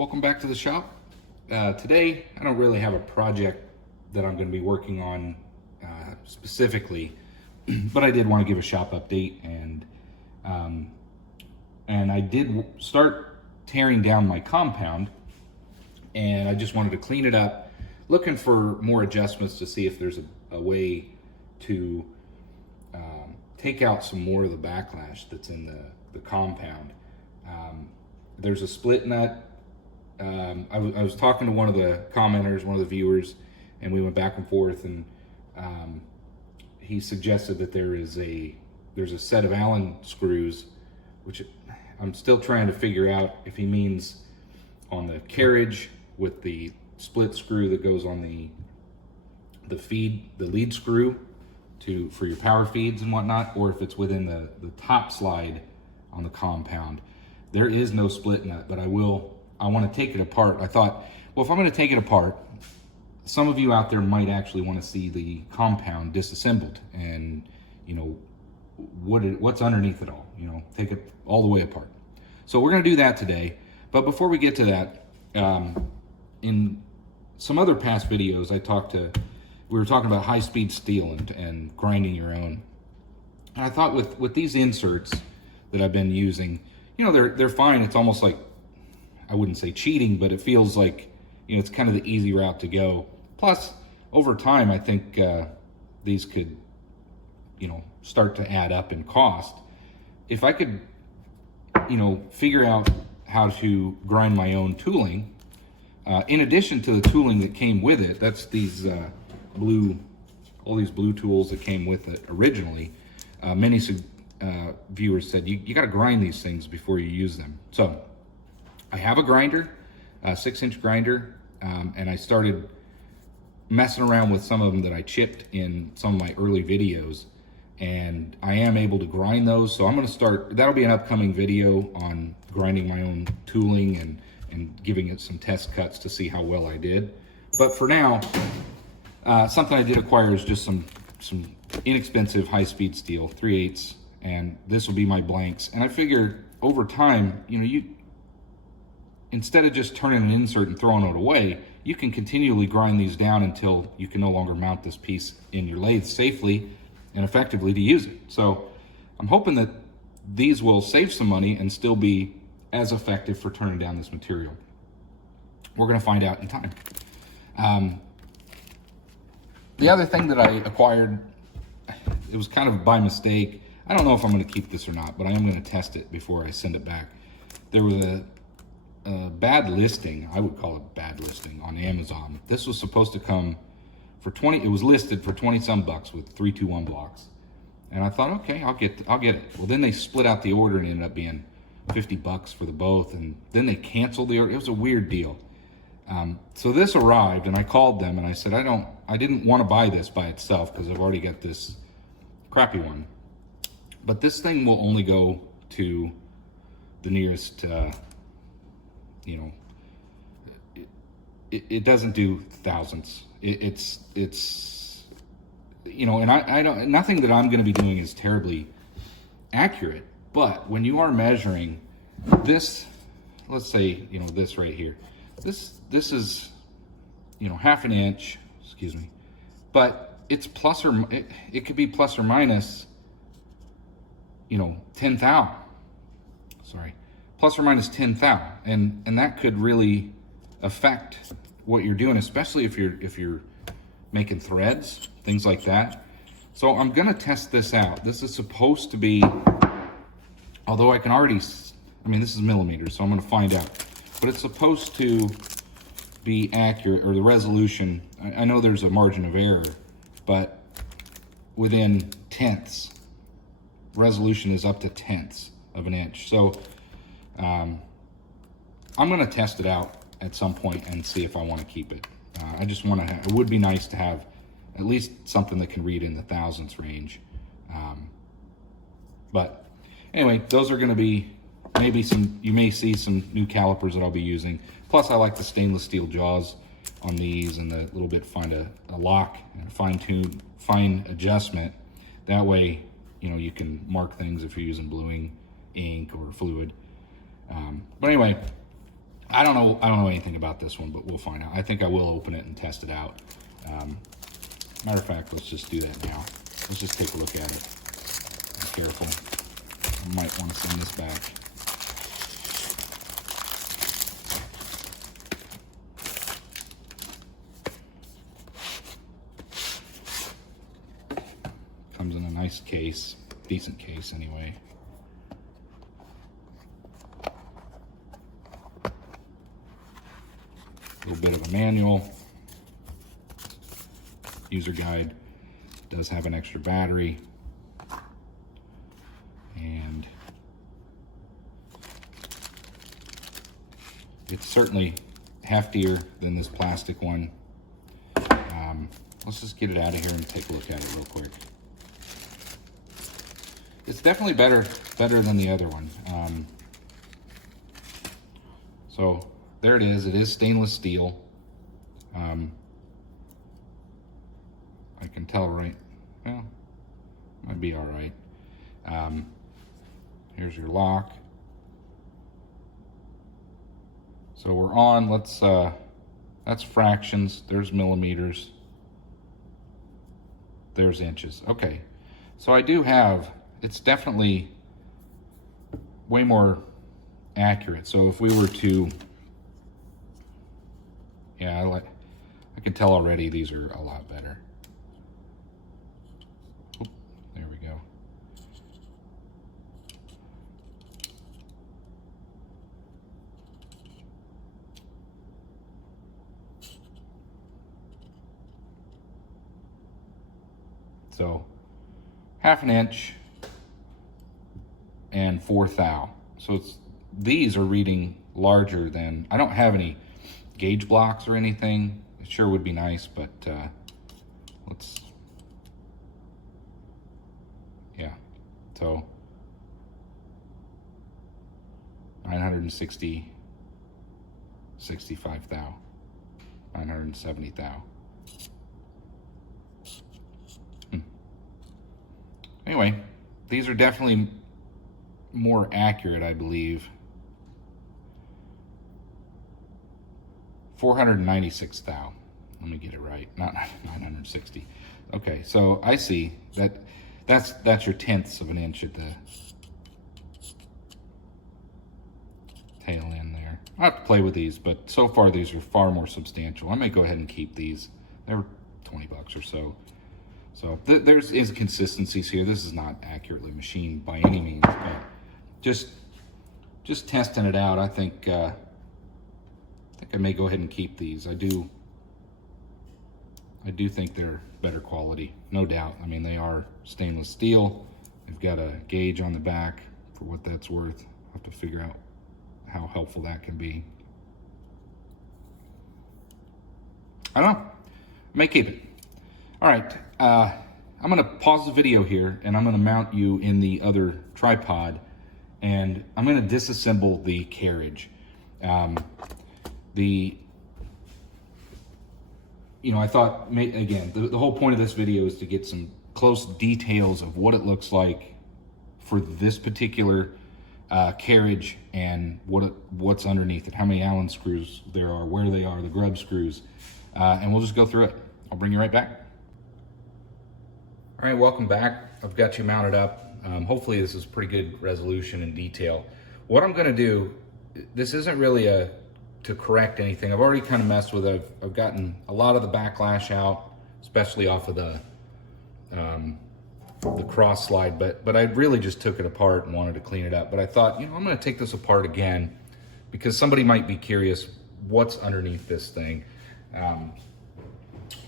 Welcome back to the shop. Today, I don't really have a project that I'm going to be working on specifically, but I did want to give a shop update, and I did start tearing down my compound, and I just wanted to clean it up, looking for more adjustments to see if there's a way to take out some more of the backlash that's in the compound. There's a split nut. I was talking to one of the commenters, one of the viewers, and we went back and forth, and he suggested that there's a set of Allen screws, which I'm still trying to figure out if he means on the carriage with the split screw that goes on the lead screw for your power feeds and whatnot, or if it's within the top slide on the compound. There is no split nut, but I want to take it apart. I thought, well, if I'm going to take it apart, some of you out there might actually want to see the compound disassembled and, you know, what's underneath it all, you know, take it all the way apart. So we're going to do that today. But before we get to that, in some other past videos, we were talking about high-speed steel and grinding your own. And I thought with these inserts that I've been using, you know, they're fine. It's almost like, I wouldn't say cheating, but it feels like, you know, it's kind of the easy route to go. Plus, over time, I think these could, you know, start to add up in cost. If I could, you know, figure out how to grind my own tooling, in addition to the tooling that came with it, that's these all these blue tools that came with it originally. Many viewers said, you got to grind these things before you use them. So I have a grinder, a 6-inch grinder, and I started messing around with some of them that I chipped in some of my early videos, and I am able to grind those. So I'm going to start, that'll be an upcoming video on grinding my own tooling and giving it some test cuts to see how well I did. But for now, something I did acquire is just some inexpensive high-speed steel, 3/8, and this will be my blanks. And I figured over time, you know, instead of just turning an insert and throwing it away, you can continually grind these down until you can no longer mount this piece in your lathe safely and effectively to use it. So I'm hoping that these will save some money and still be as effective for turning down this material. We're going to find out in time. The other thing that I acquired, it was kind of by mistake. I don't know if I'm going to keep this or not, but I am going to test it before I send it back. There was a bad listing, I would call it bad listing, on Amazon. This was supposed to come for 20, it was listed for 20 some bucks with 321 blocks. And I thought, okay, I'll get it. Well, then they split out the order and it ended up being 50 bucks for the both, and then they canceled the order. It was a weird deal. So this arrived, and I called them and I said, I didn't want to buy this by itself because I've already got this crappy one. But this thing will only go to the nearest, you know, it doesn't do thousandths. It's you know, and I don't, nothing that I'm going to be doing is terribly accurate, but when you are measuring this, let's say, you know, this right here, this is, you know, 1/2 inch, excuse me, but it's it could be plus or minus, you know, 10 thou. Sorry, plus or minus 10 thou, and that could really affect what you're doing, especially if you're making threads, things like that. So I'm gonna test this out. This is supposed to be, although I can already, I mean, this is millimeters, so I'm gonna find out. But it's supposed to be accurate, or the resolution, I know there's a margin of error, but within tenths, resolution is up to tenths of an inch. So I'm gonna test it out at some point and see if I wanna keep it. I just wanna it would be nice to have at least something that can read in the thousandths range. But anyway, those are gonna be maybe you may see some new calipers that I'll be using. Plus I like the stainless steel jaws on these, and the little bit find a lock and a fine adjustment. That way, you know, you can mark things if you're using bluing ink or fluid. But anyway, I don't know anything about this one, but we'll find out. I think I will open it and test it out. Matter of fact, let's just do that now. Let's just take a look at it. Be careful. I might want to send this back. Comes in a nice case, decent case anyway. A little bit of a manual. User guide. Does have an extra battery. And it's certainly heftier than this plastic one. Let's just get it out of here and take a look at it real quick. It's definitely better than the other one. So there it is. It is stainless steel. I can tell right. Well, might be all right. Here's your lock. So we're on. That's fractions. There's millimeters. There's inches. Okay. So I do have. It's definitely way more accurate. So if we were to, yeah, I can tell already these are a lot better. Oop, there we go. So 1/2 inch. And 4 thou. So these are reading larger than, I don't have any gauge blocks or anything. It sure would be nice, but yeah. So 960, 65 thou, 970 thou. Anyway, these are definitely more accurate, I believe. 496 thou. Let me get it right. Not 960. Okay, so I see that's your tenths of an inch at the tail end there. I have to play with these, but so far these are far more substantial. I may go ahead and keep these. They're 20 bucks or so. So there's inconsistencies here. This is not accurately machined by any means, but just testing it out. I think I may go ahead and keep these. I do think they're better quality, no doubt. I mean, they are stainless steel. They've got a gauge on the back for what that's worth. I'll have to figure out how helpful that can be. I don't know. I may keep it. All right. I'm going to pause the video here, and I'm going to mount you in the other tripod, and I'm going to disassemble the carriage. I thought, again, the whole point of this video is to get some close details of what it looks like for this particular carriage and what's underneath it, how many Allen screws there are, where they are, the grub screws, and we'll just go through it. I'll bring you right back. All right, welcome back. I've got you mounted up. Hopefully this is pretty good resolution and detail. What I'm gonna do, this isn't really to correct anything. I've already kind of messed with it. I've gotten a lot of the backlash out, especially off of the cross slide, but I really just took it apart and wanted to clean it up. But I thought, I'm gonna take this apart again because somebody might be curious what's underneath this thing.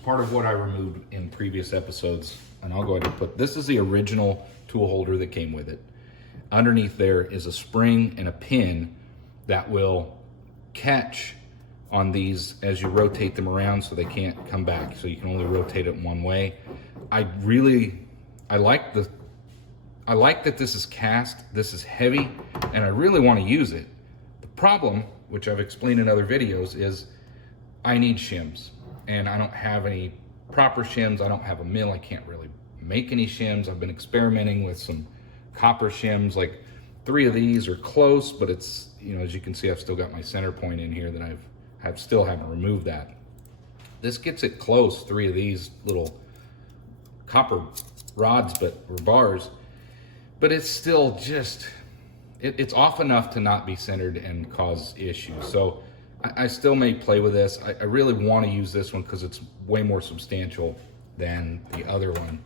Part of what I removed in previous episodes, and I'll go ahead and put, this is the original tool holder that came with it. Underneath there is a spring and a pin that will catch on these as you rotate them around so they can't come back. So you can only rotate it one way. I like that this is cast, this is heavy, and I really want to use it. The problem, which I've explained in other videos, is I need shims, and I don't have any proper shims. I don't have a mill. I can't really make any shims. I've been experimenting with some copper shims, like 3 of these are close, but it's you know, as you can see, I've still got my center point in here that still haven't removed that. This gets it close, 3 of these little copper rods, or bars, but it's still just, it's off enough to not be centered and cause issues. So I still may play with this. I really want to use this one because it's way more substantial than the other one.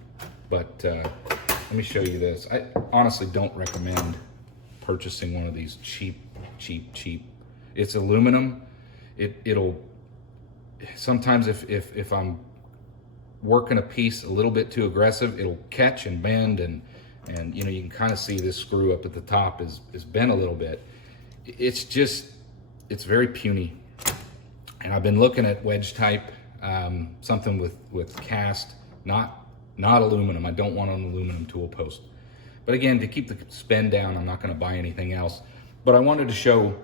But let me show you this. I honestly don't recommend purchasing one of these cheap. It's aluminum. It'll sometimes if I'm working a piece a little bit too aggressive, it'll catch and bend, and you know, you can kind of see this screw up at the top is bent a little bit. It's very puny. And I've been looking at wedge type, something with cast, not aluminum. I don't want an aluminum tool post. But again, to keep the spend down, I'm not going to buy anything else. But I wanted to show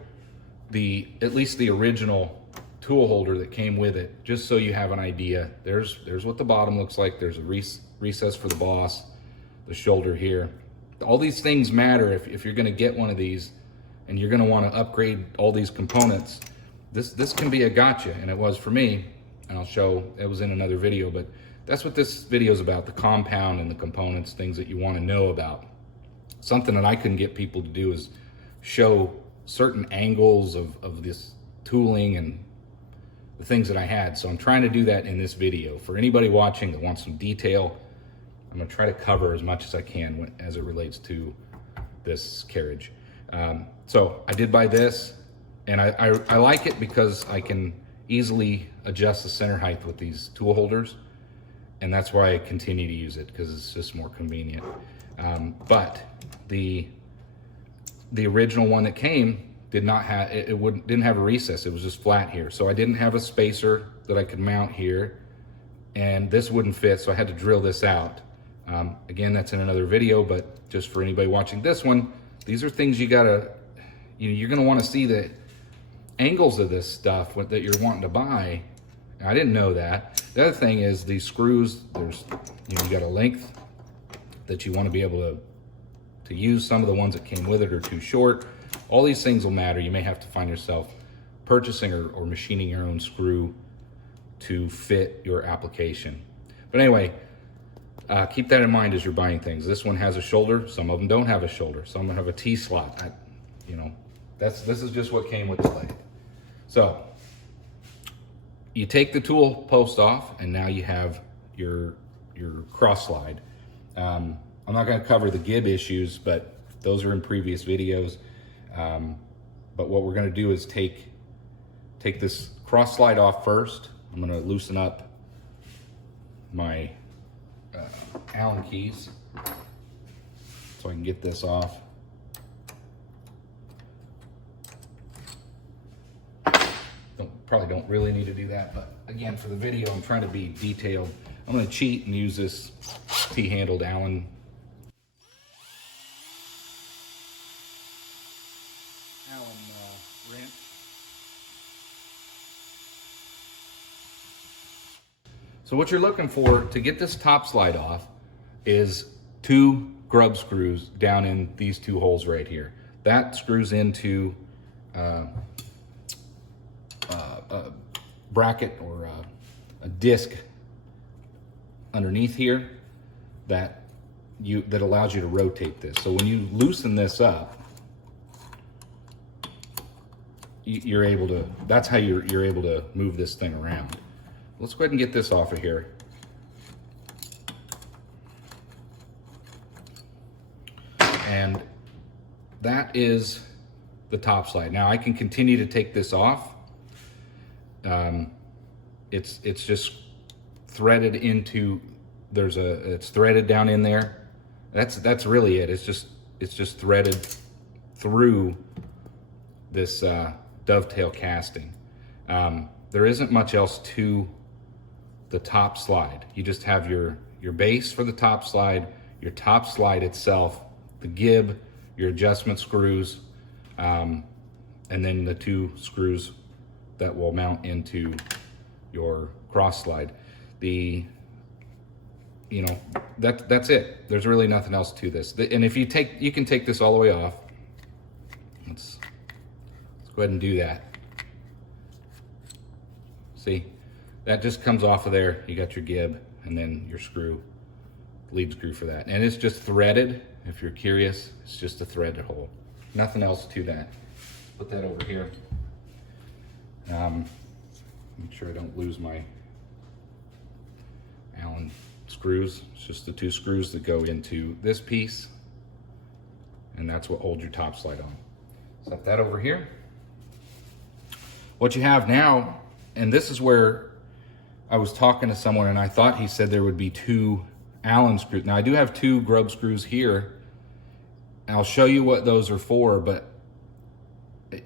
at least the original tool holder that came with it, just so you have an idea. There's what the bottom looks like. There's a recess for the boss, the shoulder here. All these things matter if you're going to get one of these and you're going to want to upgrade all these components. This can be a gotcha, and it was for me. And I'll show, it was in another video, but that's what this video is about, the compound and the components, things that you want to know about. Something that I couldn't get people to do is show certain angles of this tooling and the things that I had. So I'm trying to do that in this video. For anybody watching that wants some detail, I'm gonna try to cover as much as I can as it relates to this carriage. So I did buy this, and I like it because I can easily adjust the center height with these tool holders, and that's why I continue to use it, because it's just more convenient. But the original one that came did not have, didn't have a recess. It was just flat here. So I didn't have a spacer that I could mount here, and this wouldn't fit, so I had to drill this out. Again, that's in another video, but just for anybody watching this one, these are things you gotta, you're gonna wanna see the angles of this stuff that you're wanting to buy. And I didn't know that. The other thing is these screws, you got a length that you wanna be able to use. Some of the ones that came with it are too short. All these things will matter. You may have to find yourself purchasing or machining your own screw to fit your application. But anyway, keep that in mind as you're buying things. This one has a shoulder. Some of them don't have a shoulder. Some of them have a T-slot. This is just what came with the lathe. So you take the tool post off, and now you have your cross slide. I'm not going to cover the gib issues, but those are in previous videos. But what we're going to do is take this cross slide off first. I'm going to loosen up my Allen keys so I can get this off. Probably don't really need to do that, but again, for the video, I'm trying to be detailed. I'm going to cheat and use this T-handled Allen wrench. So what you're looking for to get this top slide off is 2 grub screws down in these 2 holes right here. That screws into a bracket or a disc underneath here that allows you to rotate this. So when you loosen this up, you're able to, that's how you're able to move this thing around. Let's go ahead and get this off of here. And that is the top slide. Now I can continue to take this off. It's just threaded into, it's threaded down in there. That's really it. It's just threaded through this dovetail casting. There isn't much else to the top slide. You just have your base for the top slide, your top slide itself, the gib, your adjustment screws, and then the 2 screws that will mount into your cross slide. That's it. There's really nothing else to this. And if you can take this all the way off. Go ahead and do that. See, that just comes off of there. You got your gib and then your screw, lead screw for that. And it's just threaded. If you're curious, it's just a threaded hole. Nothing else to that. Put that over here. Make sure I don't lose my Allen screws. It's just the 2 screws that go into this piece, and that's what holds your top slide on. Set that over here. What you have now, and this is where I was talking to someone and I thought he said there would be 2 Allen screws. Now I do have 2 grub screws here. I'll show you what those are for, but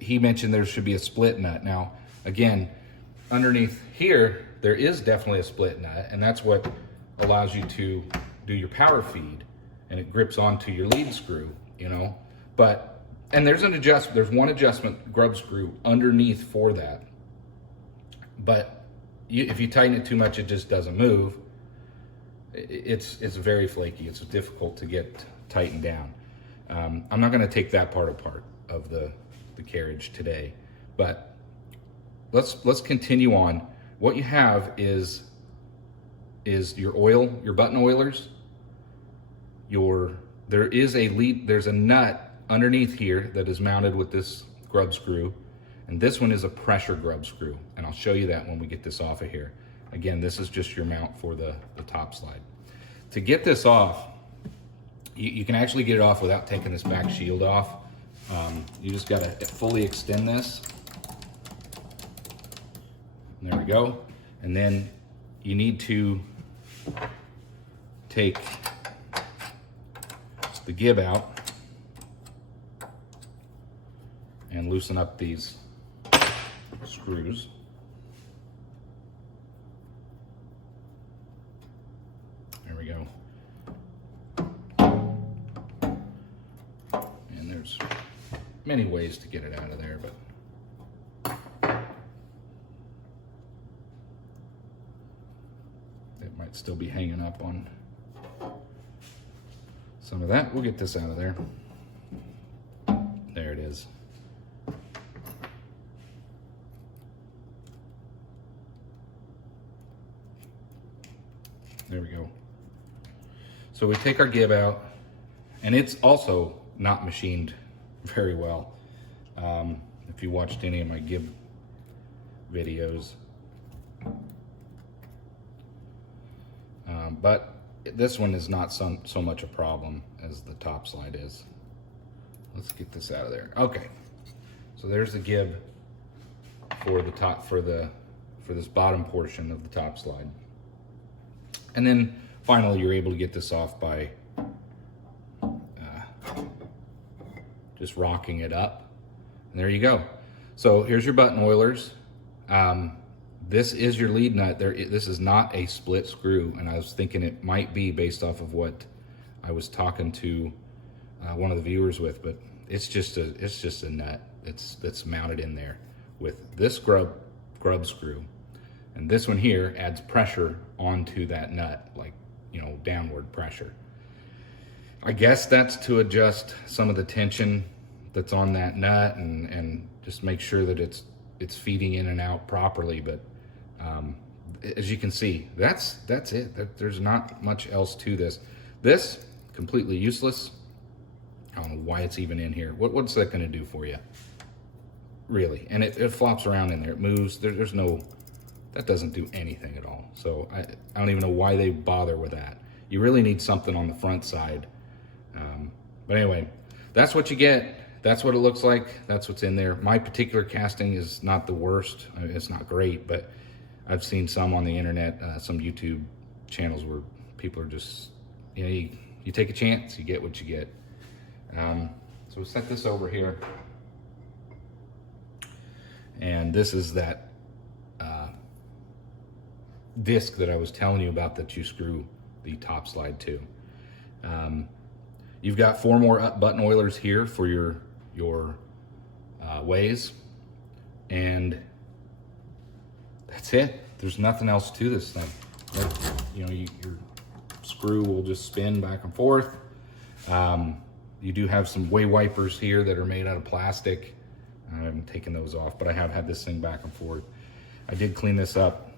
he mentioned there should be a split nut. Now, again, underneath here, there is definitely a split nut, and that's what allows you to do your power feed, and it grips onto your lead screw, you know. But, and there's one adjustment grub screw underneath for that. But if you tighten it too much, it just doesn't move. It's very flaky. It's difficult to get tightened down. I'm not going to take that part apart of the carriage today, but let's continue on. What you have is your button oilers. There's a nut underneath here that is mounted with this grub screw, and this one is a pressure grub screw, and I'll show you that when we get this off of here. Again, this is just your mount for the top slide. To get this off, you can actually get it off without taking this back shield off. You just got to fully extend this. There we go. And then you need to take the gib out and loosen up these screws. There we go. And there's many ways to get it out of there, but it might still be hanging up on some of that. We'll get this out of there. There it is. There we go. So we take our gib out, and it's also not machined very well. If you watched any of my gib videos. But this one is not so much a problem as the top slide is. Let's get this out of there. Okay, so there's the gib for the top, for this bottom portion of the top slide. And then finally you're able to get this off by just rocking it up. And there you go. So here's your button oilers. This is your lead nut. This is not a split screw, and I was thinking it might be based off of what I was talking to one of the viewers with, but it's just a nut that's mounted in there with this grub screw, and this one here adds pressure onto that nut, like, you know, downward pressure. I guess that's to adjust some of the tension that's on that nut and just make sure that it's feeding in and out properly. But as you can see, that's it. There's not much else to this. This, completely useless. I don't know why it's even in here. What's that going to do for you? Really? And it flops around in there. It moves. There's no, that doesn't do anything at all. So I don't even know why they bother with that. You really need something on the front side. But anyway, that's what you get. That's what it looks like. That's what's in there. My particular casting is not the worst. I mean, it's not great, but I've seen some on the internet, some YouTube channels where people are just, you know, you take a chance, you get what you get. So we'll set this over here. And this is that disc that I was telling you about that you screw the top slide to. You've got 4 more button oilers here for your ways, and that's it. There's nothing else to this thing. Like, you know, your screw will just spin back and forth. You do have some way wipers here that are made out of plastic. I haven't taken those off, but I have had this thing back and forth. I did clean this up.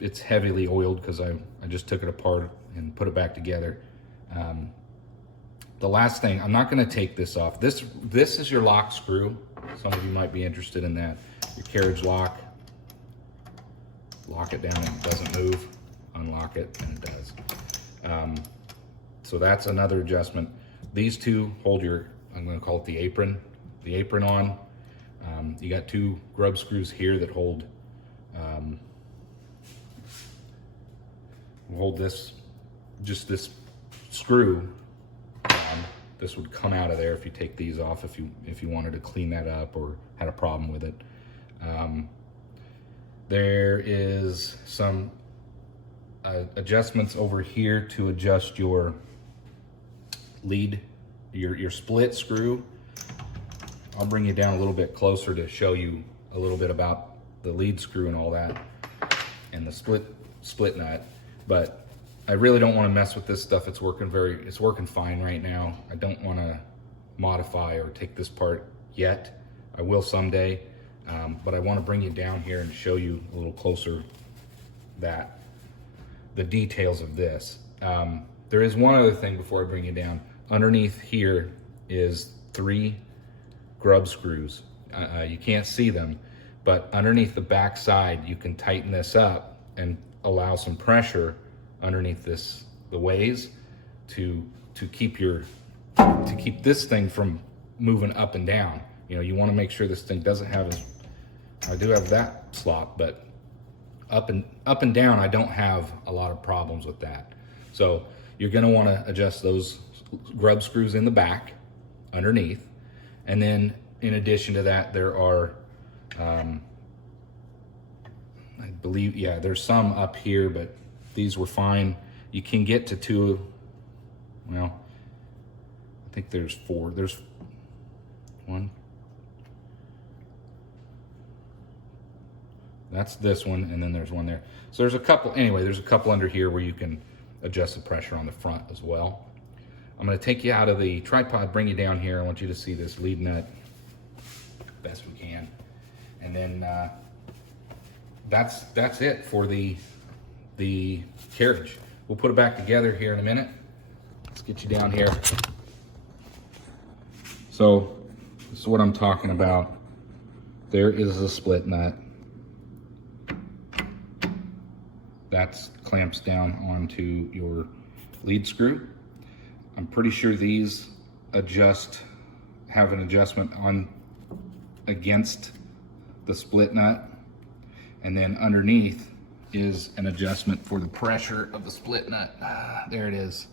It's heavily oiled because I just took it apart and put it back together. The last thing, I'm not going to take this off. This is your lock screw. Some of you might be interested in that. Your carriage lock. Lock it down and it doesn't move. Unlock it and it does. So that's another adjustment. These two hold your, I'm going to call it the apron on. You got two grub screws here that hold this, just this screw. This would come out of there if you take these off, if you wanted to clean that up or had a problem with it. There is some adjustments over here to adjust your lead, your split screw. I'll bring you down a little bit closer to show you a little bit about the lead screw and all that, and the split nut. But I really don't want to mess with this stuff. It's working fine right now. I don't want to modify or take this part yet. I will someday, but I want to bring you down here and show you a little closer the details of this. There is one other thing before I bring you down. Underneath here is 3 grub screws. You can't see them, but underneath the back side, you can tighten this up and allow some pressure underneath the ways to keep this thing from moving up and down. You know, you want to make sure this thing doesn't have I do have that slop, but up and down, I don't have a lot of problems with that. So you're going to want to adjust those grub screws in the back underneath, and then in addition to that, there are I believe, yeah, there's some up here, but these were fine. You can get to 2, well, I think there's 4. There's 1. That's this one, and then there's one there. So there's a couple, anyway, there's a couple under here where you can adjust the pressure on the front as well. I'm gonna take you out of the tripod, bring you down here. I want you to see this lead nut best we can. And then that's it for the carriage. We'll put it back together here in a minute. Let's get you down here. So this is what I'm talking about. There is a split nut. That clamps down onto your lead screw. I'm pretty sure these have an adjustment on against the split nut, and then underneath is an adjustment for the pressure of the split nut. There it is.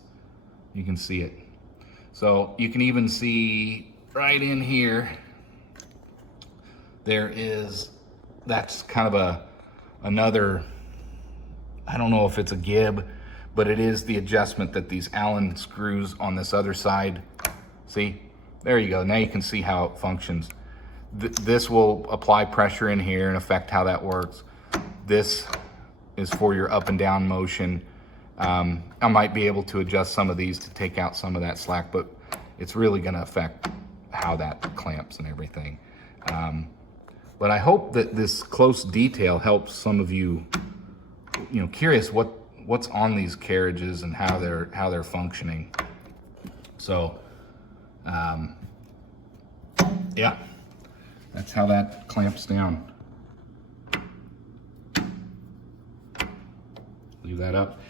You can see it. So you can even see right in here, that's kind of another, I don't know if it's a gib, but it is the adjustment that these Allen screws on this other side. See, there you go. Now you can see how it functions. This will apply pressure in here and affect how that works. This is for your up and down motion. I might be able to adjust some of these to take out some of that slack, but it's really gonna affect how that clamps and everything. But I hope that this close detail helps some of you, curious what's on these carriages and how they're functioning. So, yeah, that's how that clamps down. Leave that up.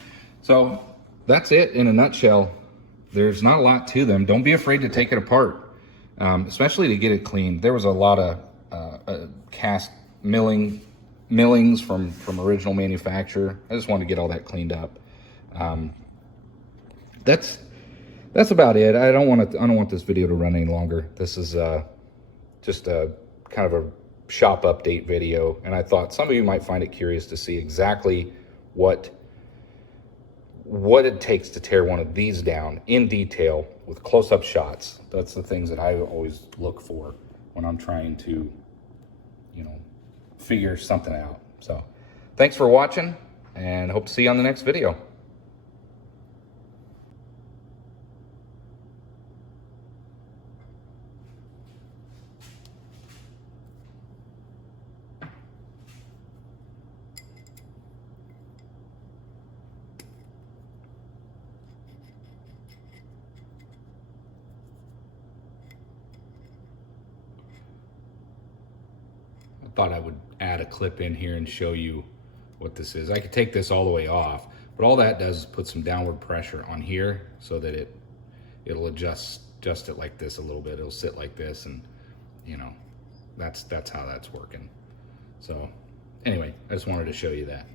So that's it in a nutshell. There's not a lot to them. Don't be afraid to take it apart, especially to get it cleaned. There was a lot of cast millings from original manufacturer. I just wanted to get all that cleaned up. That's about it. I don't want this video to run any longer. This is just a kind of a shop update video, and I thought some of you might find it curious to see exactly what it takes to tear one of these down in detail with close-up shots. That's the things that I always look for when I'm trying to, figure something out. So thanks for watching, and hope to see you on the next video. thought I would add a clip in here and show you what this is. I could take this all the way off, but all that does is put some downward pressure on here so that it'll adjust it like this a little bit. It'll sit like this, and you know, that's how that's working. So anyway, I just wanted to show you that.